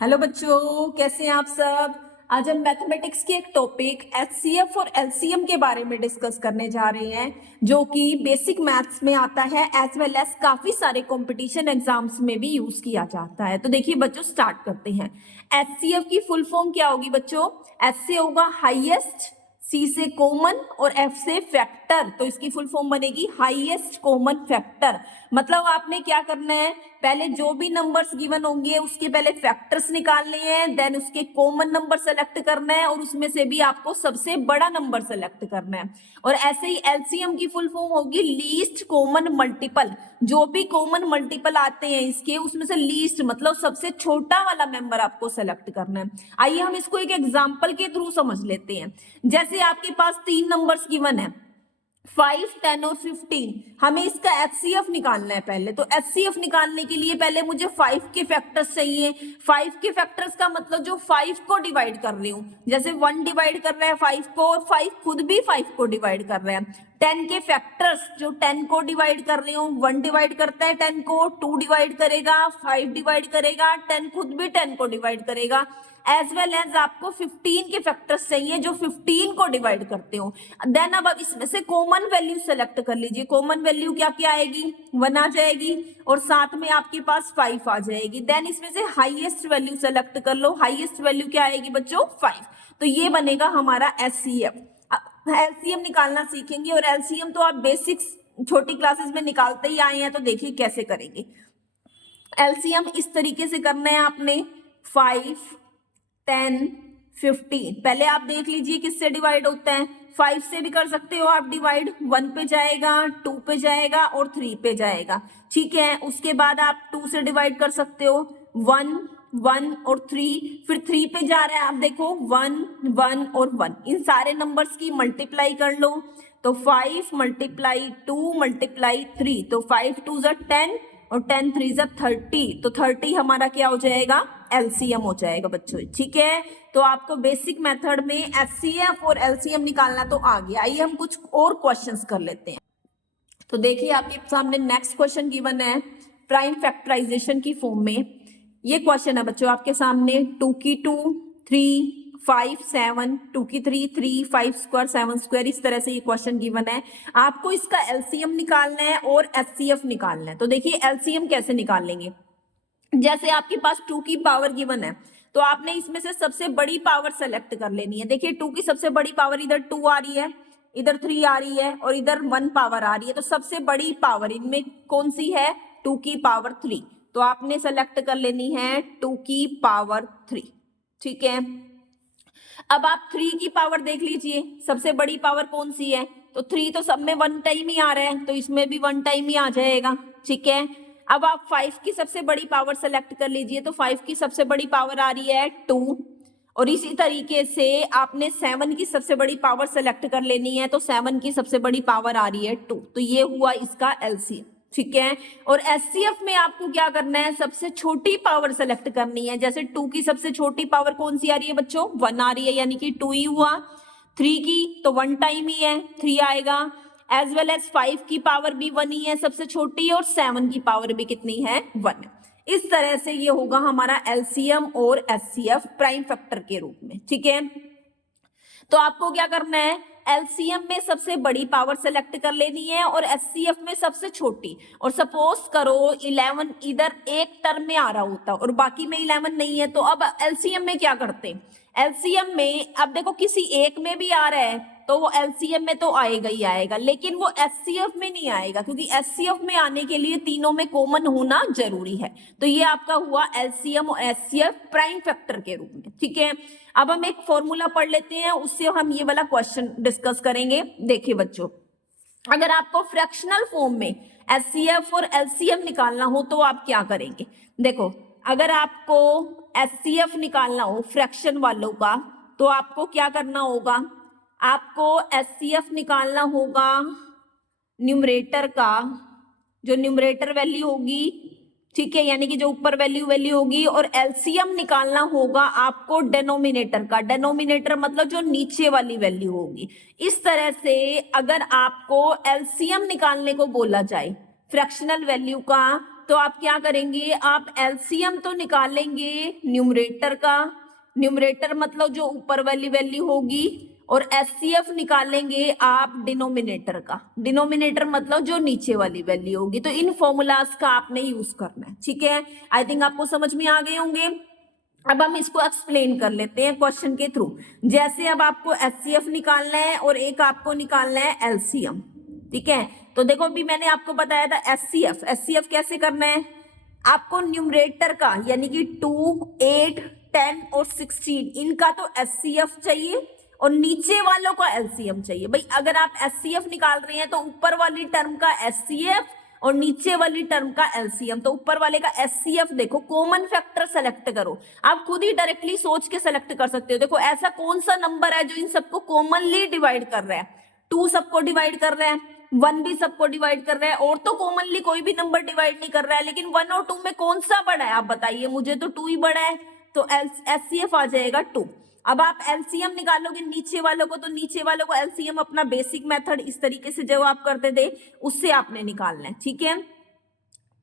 Hello बच्चों, कैसे हैं आप सब। आज हम मैथमेटिक्स के एक टॉपिक एचसीएफ और एलसीएम के बारे में डिस्कस करने जा रहे हैं, जो कि बेसिक मैथ्स में आता है एज वेल एज काफी सारे कंपटीशन एग्जाम्स में भी यूज किया जाता है। तो देखिए बच्चों, स्टार्ट करते हैं। एचसीएफ की फुल फॉर्म क्या होगी बच्चों? एच से होगा हाईएस्ट, सी से कॉमन और एफ से फैक्टर। तो इसकी फुल फॉर्म बनेगी हाईएस्ट कॉमन फैक्टर। मतलब आपने क्या करना है, पहले जो भी नंबर्स गिवन होंगे उसके पहले फैक्टर्स निकालने हैं, देन उसके कॉमन नंबर सेलेक्ट करना है और उसमें से भी आपको सबसे बड़ा नंबर सेलेक्ट करना है। और ऐसे ही एलसीएम की फुल फॉर्म होगी लीस्ट कॉमन मल्टीपल। जो भी कॉमन मल्टीपल आते हैं इसके, उसमें से लीस्ट मतलब सबसे छोटा वाला मेंबर आपको सेलेक्ट करना है। आइए हम इसको एक एग्जांपल के थ्रू समझ लेते हैं। जैसे आपके पास 3 नंबर्स गिवन है, 5, 10 और 15। हमें इसका एचसीएफ निकालना है पहले। तो एचसीएफ निकालने के लिए पहले मुझे 5 के फैक्टर्स चाहिए। 5 के फैक्टर्स का मतलब जो 5 को डिवाइड कर रही हूँ, जैसे 1 डिवाइड कर रहा है 5 को और 5 खुद भी 5 को डिवाइड कर रहे हैं। 10 के फैक्टर्स जो 10 को डिवाइड कर रही हूँ, 1 डिवाइड करता है 10 को, 2 डिवाइड करेगा, 5 डिवाइड करेगा, 10 खुद भी 10 को डिवाइड करेगा। एज वेल एज आपको 15 के फैक्टर्स चाहिए जो 15 को डिवाइड करते हो। देन अब इसमें से कॉमन वैल्यू सेलेक्ट कर लीजिए। कॉमन वैल्यू क्या क्या आएगी? 1 आ जाएगी और साथ में आपके पास 5 आ जाएगी। देन इसमें से हाईएस्ट वैल्यू सेलेक्ट कर लो। हाईएस्ट वैल्यू क्या आएगी बच्चों? 5। तो ये बनेगा हमारा एचसीएफ। एलसीएम निकालना सीखेंगे और एलसीएम तो आप बेसिक्स छोटी क्लासेस में निकालते ही आए हैं। तो देखिए कैसे करेंगे। एलसीएम इस तरीके से करना है आपने, 5, 10, 15। पहले आप देख लीजिए किससे डिवाइड होता है। 5 से भी कर सकते हो आप डिवाइड, 1 पे जाएगा, 2 पे जाएगा और 3 पे जाएगा। ठीक है, उसके बाद आप 2 से डिवाइड कर सकते हो, 1, 1 और 3। फिर 3 पे जा रहा है, आप देखो 1, 1 और 1। इन सारे नंबर्स की मल्टीप्लाई कर लो। तो 5 मल्टीप्लाई 2 मल्टीप्लाई 3, तो 5 2 ज़ा 10 और 10 3 ज़ा 30। तो 30 हमारा क्या हो जाएगा? एलसीएम हो जाएगा बच्चों। ठीक है, तो आपको बेसिक मेथड में एचसीएफ और एलसीएम निकालना तो आ गया। आइए हम कुछ और क्वेश्चंस कर लेते हैं। तो देखिए आपके सामने नेक्स्ट क्वेश्चन गिवन है प्राइम फैक्टराइजेशन की फॉर्म में। ये क्वेश्चन है बच्चों आपके सामने, 2 की 2, 3, 5, 7, 2 की 3, 3, 5 स्क्वायर 7 स्क्वायर, इस तरह से ये क्वेश्चन गिवन है। आपको इसका एलसीएम निकालना है और एचसीएफ निकालना है। तो देखिए एलसीएम कैसे निकालेंगे। जैसे आपके पास 2 की पावर गिवन है, तो आपने इसमें से सबसे बड़ी पावर सेलेक्ट कर लेनी है। देखिए 2 की सबसे बड़ी पावर इधर 2 आ रही है, इधर 3 आ रही है और इधर 1 पावर आ रही है। तो सबसे बड़ी पावर इनमें कौन सी है? 2 की पावर 3। तो आपने सेलेक्ट कर लेनी है 2 की पावर 3। ठीक है, अब आप 3 की पावर देख लीजिए, सबसे बड़ी पावर कौन सी है? तो 3 तो सब में 1 टाइम ही आ रहा है, तो इसमें भी 1 टाइम ही आ जाएगा। ठीक है, अब आप 5 की सबसे बड़ी पावर सेलेक्ट कर लीजिए। तो 5 की सबसे बड़ी पावर आ रही है 2 और इसी तरीके से आपने 7 की सबसे बड़ी पावर सेलेक्ट कर लेनी है। तो 7 की सबसे बड़ी पावर आ रही है 2। तो ये हुआ इसका एलसीएम। ठीक है, और एचसीएफ में आपको क्या करना है? सबसे छोटी पावर सेलेक्ट करनी है। जैसे 2 की सबसे छोटी पावर कौन सी आ रही है बच्चों? 1 आ रही है, यानी कि 2 ही हुआ। 3 की तो 1 टाइम ही है, 3 आएगा। एज वेल एज 5 की पावर भी 1 ही है सबसे छोटी, और 7 की पावर भी कितनी है? 1। इस तरह से ये होगा हमारा एलसीएम और एचसीएफ प्राइम फैक्टर के रूप में। ठीक है, तो आपको क्या करना है? एलसीएम में सबसे बड़ी पावर सेलेक्ट कर लेनी है और एचसीएफ में सबसे छोटी। और सपोज करो 11 इधर एक टर्म में आ रहा होता और बाकी में 11 नहीं है, तो अब एलसीएम में क्या करते? एलसीएम में अब देखो किसी एक में भी आ रहा है तो वो एलसीएम में तो आएगा ही आएगा, लेकिन वो एचसीएफ में नहीं आएगा, क्योंकि एचसीएफ में आने के लिए तीनों में कॉमन होना जरूरी है। तो ये आपका हुआ एलसीएम और एचसीएफ प्राइम फैक्टर के रूप में। ठीक है, अब हम एक फॉर्मूला पढ़ लेते हैं, उससे हम ये वाला क्वेश्चन डिस्कस करेंगे। देखिए बच्चों, अगर आपको फ्रैक्शनल फॉर्म में एचसीएफ और एलसीएम निकालना हो तो आप क्या करेंगे? देखो, अगर आपको एचसीएफ निकालना हो फ्रैक्शन वालों का, तो आपको क्या करना होगा? आपको एचसीएफ निकालना होगा न्यूमरेटर का, जो न्यूमरेटर वैल्यू होगी। ठीक है, यानी कि जो ऊपर वैल्यू होगी, और एलसीएम निकालना होगा आपको डेनोमिनेटर का। डेनोमिनेटर मतलब जो नीचे वाली वैल्यू होगी। इस तरह से अगर आपको एलसीएम निकालने को बोला जाए फ्रैक्शनल वैल्यू का, तो आप क्या करेंगे, आप एलसीएम तो निकालेंगे न्यूमरेटर का, न्यूमरेटर मतलब जो ऊपर वाली वैल्यू होगी, और एचसीएफ निकालेंगे आप डिनोमिनेटर का, डिनोमिनेटर मतलब जो नीचे वाली वैल्यू होगी। तो इन फॉर्मूलाज का आपने यूज करना है, ठीक है। आई थिंक आपको समझ में आ गए होंगे। अब हम इसको एक्सप्लेन कर लेते हैं क्वेश्चन के थ्रू। जैसे अब आपको एचसीएफ निकालना है और एक आपको निकालना है एलसीएम, ठीक है। तो देखो अभी मैंने आपको बताया था एचसीएफ, एचसीएफ कैसे करना है, आपको न्यूमरेटर का यानी कि 2, 8, 10 और 16 इनका तो एचसीएफ चाहिए और नीचे वालों का एलसीएम चाहिए। भाई अगर आप एचसीएफ निकाल रहे हैं तो ऊपर वाली टर्म का एचसीएफ और नीचे वाली टर्म का एलसीएम। तो ऊपर वाले का एचसीएफ देखो, कॉमन फैक्टर सेलेक्ट करो, आप खुद ही डायरेक्टली सोच के सेलेक्ट कर सकते हो। देखो ऐसा कौन सा नंबर है जो इन सबको कॉमनली डिवाइड कर रहा है, 2 सबको डिवाइड कर रहा है, 1 भी सबको डिवाइड कर रहा है, और तो कॉमनली कोई भी नंबर डिवाइड नहीं कर रहा है, लेकिन 1 और 2 में कौन सा बड़ा है आप बताइए मुझे, तो 2 ही बड़ा है, तो एचसीएफ आ जाएगा 2। अब आप एलसीएम निकालोगे नीचे वालों को, तो नीचे वालों को एलसीएम अपना बेसिक मेथड इस तरीके से जो आप करते थे उससे आपने निकालना है, ठीक है।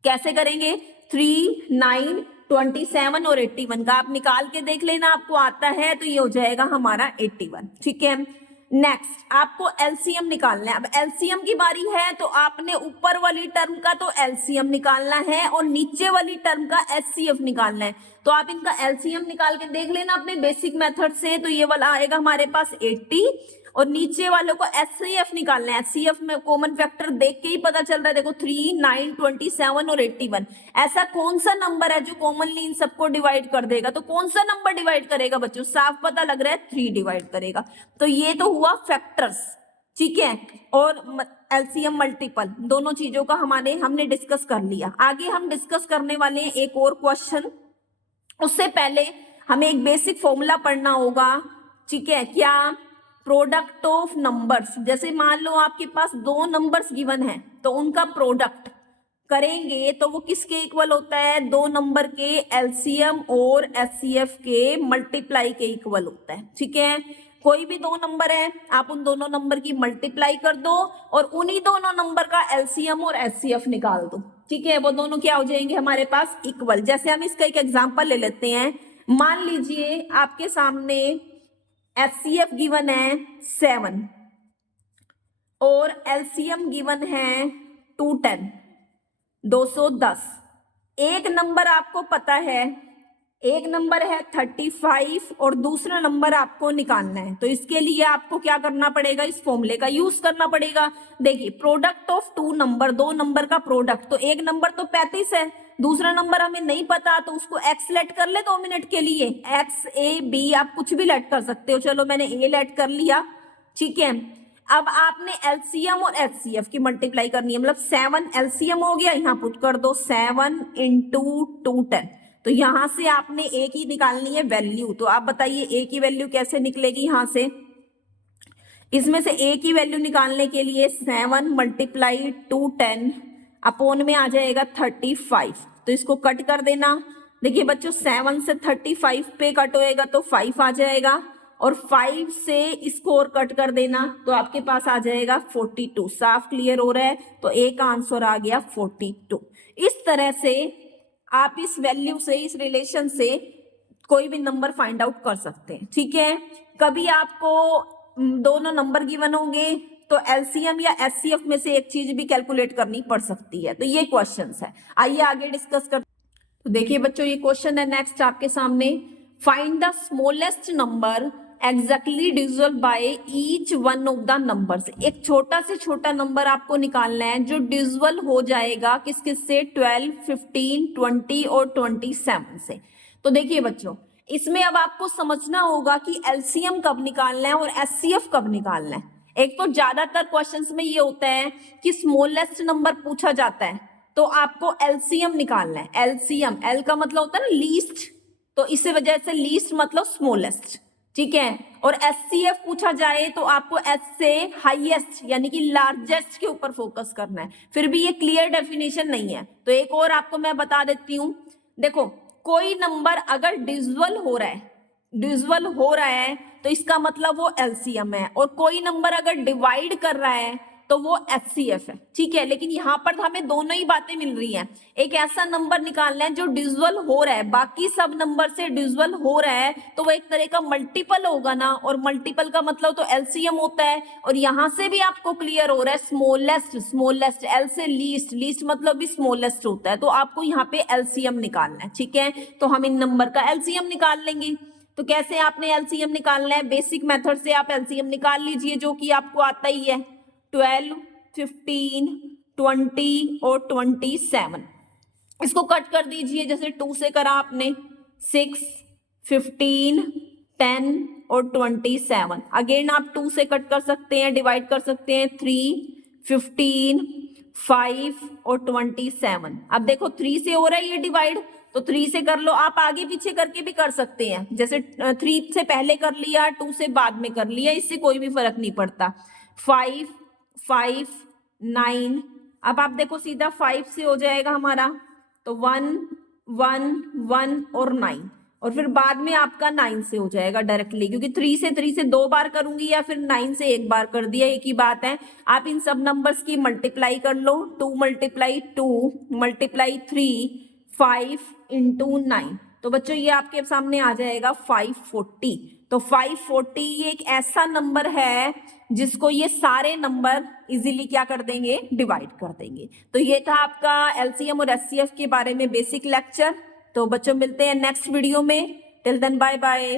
कैसे करेंगे, 3, 9, 27 और 81 का आप निकाल के देख लेना, आपको आता है तो ये हो जाएगा हमारा 81, ठीक है। नेक्स्ट आपको एलसीएम निकालना है। अब एलसीएम की बारी है तो आपने ऊपर वाली टर्म का तो एलसीएम निकालना है और नीचे वाली टर्म का एचसीएफ निकालना है। तो आप इनका एलसीएम निकाल के देख लेना अपने बेसिक मेथड से, तो ये वाला आएगा हमारे पास 80 और नीचे वालों को एचसीएफ निकालना है। एचसीएफ में कॉमन फैक्टर देख के ही पता चल रहा है, देखो 3, 9, 27 और 81। ऐसा कौन सा नंबर है जो कॉमनली इन सबको डिवाइड कर देगा, तो कौन सा नंबर डिवाइड करेगा बच्चों, साफ पता लग रहा है 3 डिवाइड करेगा। तो ये तो हुआ फैक्टर्स, ठीक है, और एलसीएम मल्टीपल, दोनों चीजों का हमने डिस्कस कर लिया। आगे हम डिस्कस करने वाले हैं एक और क्वेश्चन, उससे पहले हमें एक बेसिक फॉर्मूला पढ़ना होगा, ठीक है। क्या, प्रोडक्ट ऑफ नंबर्स। जैसे मान लो आपके पास 2 नंबर्स गिवन है तो उनका प्रोडक्ट करेंगे तो वो किसके इक्वल होता है, 2 नंबर के एलसीएम और एचसीएफ के मल्टीप्लाई के इक्वल होता है, ठीक है। कोई भी 2 नंबर है, आप उन दोनों नंबर की मल्टीप्लाई कर दो और उन्हीं दोनों नंबर का एलसीएम और एचसीएफ निकाल दो, ठीक है। वो दोनों क्या हो जाएंगे हमारे पास, इक्वल। जैसे हम इसका एक एग्जांपल ले लेते हैं, मान लीजिए आपके सामने एचसीएफ गिवन है 7 और एलसीएम गिवन है 210। एक नंबर आपको पता है, एक नंबर है 35 और दूसरा नंबर आपको निकालना है। तो इसके लिए आपको क्या करना पड़ेगा, इस फॉर्मूले का यूज करना पड़ेगा। देखिए प्रोडक्ट ऑफ 2 नंबर, 2 नंबर का प्रोडक्ट, तो एक नंबर तो 35 है, दूसरा नंबर हमें नहीं पता, तो उसको एक्स लेट कर ले 2 मिनट के लिए, एक्स ए बी आप कुछ भी लेट कर सकते हो, चलो मैंने ए लेट कर लिया, ठीक है। अब आपने एलसीएम और एचसीएफ की मल्टीप्लाई करनी है, मतलब 7 एलसीएम हो गया, यहाँ पुट कर दो 7 × 210, तो यहां से आपने ए की निकालनी है वैल्यू। तो आप बताइए ए की वैल्यू कैसे निकलेगी, यहां से इसमें से ए की वैल्यू निकालने के लिए 7 × 210 अपॉन में आ जाएगा 35, तो इसको कट कर देना। देखिए बच्चों 7 से 35 पे कट होएगा तो 5 आ जाएगा, और 5 से इसको और कट कर देना तो आपके पास आ जाएगा 42। साफ क्लियर हो रहा है, तो ए का आंसर आ गया 42। इस तरह से आप इस वैल्यू से, इस रिलेशन से कोई भी नंबर फाइंड आउट कर सकते हैं, ठीक है। कभी आपको दोनों नंबर गिवन होंगे तो एलसीएम या एचसीएफ में से एक चीज भी कैलकुलेट करनी पड़ सकती है। तो ये क्वेश्चंस है, आइए आगे डिस्कस करते। तो देखिए बच्चों ये क्वेश्चन है नेक्स्ट आपके सामने, find the smallest number exactly divisible by each one of the numbers. एक छोटा से छोटा नंबर आपको निकालना है जो डिविजिबल हो जाएगा किस किस से, 12, 15, 20 और 27 से। तो देखिए बच्चों इसमें अब आपको समझना होगा कि एलसीएम कब निकालना है और एचसीएफ कब निकालना है। एक तो ज्यादातर क्वेश्चंस में ये होता है कि स्मॉलेस्ट नंबर पूछा जाता है तो आपको एलसीएम निकालना है। एलसीएम, एल का मतलब होता है ना लीस्ट, तो इसी वजह से लीस्ट मतलब स्मॉलेस्ट, ठीक है। और एचसीएफ पूछा जाए तो आपको एच से हाईएस्ट यानी कि लार्जेस्ट के ऊपर फोकस करना है। फिर भी ये क्लियर डेफिनेशन नहीं है, तो एक और आपको मैं बता देती हूँ। देखो कोई नंबर अगर डिविजिबल हो रहा है, डिविजिबल हो रहा है तो इसका मतलब वो एलसीएम है, और कोई नंबर अगर डिवाइड कर रहा है तो वो HCF है, ठीक है। लेकिन यहाँ पर हमें दोनों ही बातें मिल रही हैं। एक ऐसा नंबर निकालना है जो डिविजिबल हो रहा है, बाकी सब नंबर से डिविजिबल हो रहा है, तो वो एक तरह का मल्टीपल होगा ना, और मल्टीपल का मतलब तो LCM होता है। और यहाँ से भी आपको क्लियर हो रहा है स्मॉलेस्ट, स्मॉलेस्ट L से लीस्ट, लीस्ट मतलब भी स्मॉलेस्ट होता है, तो आपको यहाँ पे LCM निकालना है, ठीक है। तो हम इन नंबर का LCM निकाल लेंगे। तो कैसे आपने LCM निकालना है, बेसिक मेथड से आप LCM निकाल लीजिए, जो कि आपको आता ही है। 12, 15, 20 और 27, इसको कट कर दीजिए जैसे 2 से करा आपने। 6, 15, 10 और 27, अगेन आप 2 से कट कर सकते हैं, डिवाइड कर सकते हैं। 3, 15, 5 और 27। अब देखो 3 से हो रहा है ये डिवाइड, तो 3 से कर लो। आप आगे पीछे करके भी कर सकते हैं, जैसे 3 से पहले कर लिया, 2 से बाद में कर लिया, इससे कोई भी फर्क नहीं पड़ता। 5, 5, 9, अब आप देखो सीधा 5 से हो जाएगा हमारा, तो 1, 1, 1 और 9, और फिर बाद में आपका 9 से हो जाएगा डायरेक्टली, क्योंकि 3 से 2 बार करूंगी या फिर 9 से 1 बार कर दिया, एक ही बात है। आप इन सब नंबर्स की मल्टीप्लाई कर लो। 2 × 2 × 3, 5 × 9, तो बच्चों ये आपके सामने आ जाएगा 540। तो 540 ये एक ऐसा नंबर है जिसको ये सारे नंबर इजीली क्या कर देंगे, डिवाइड कर देंगे। तो ये था आपका LCM और HCF के बारे में बेसिक लेक्चर। तो बच्चों मिलते हैं नेक्स्ट वीडियो में। Till then bye bye.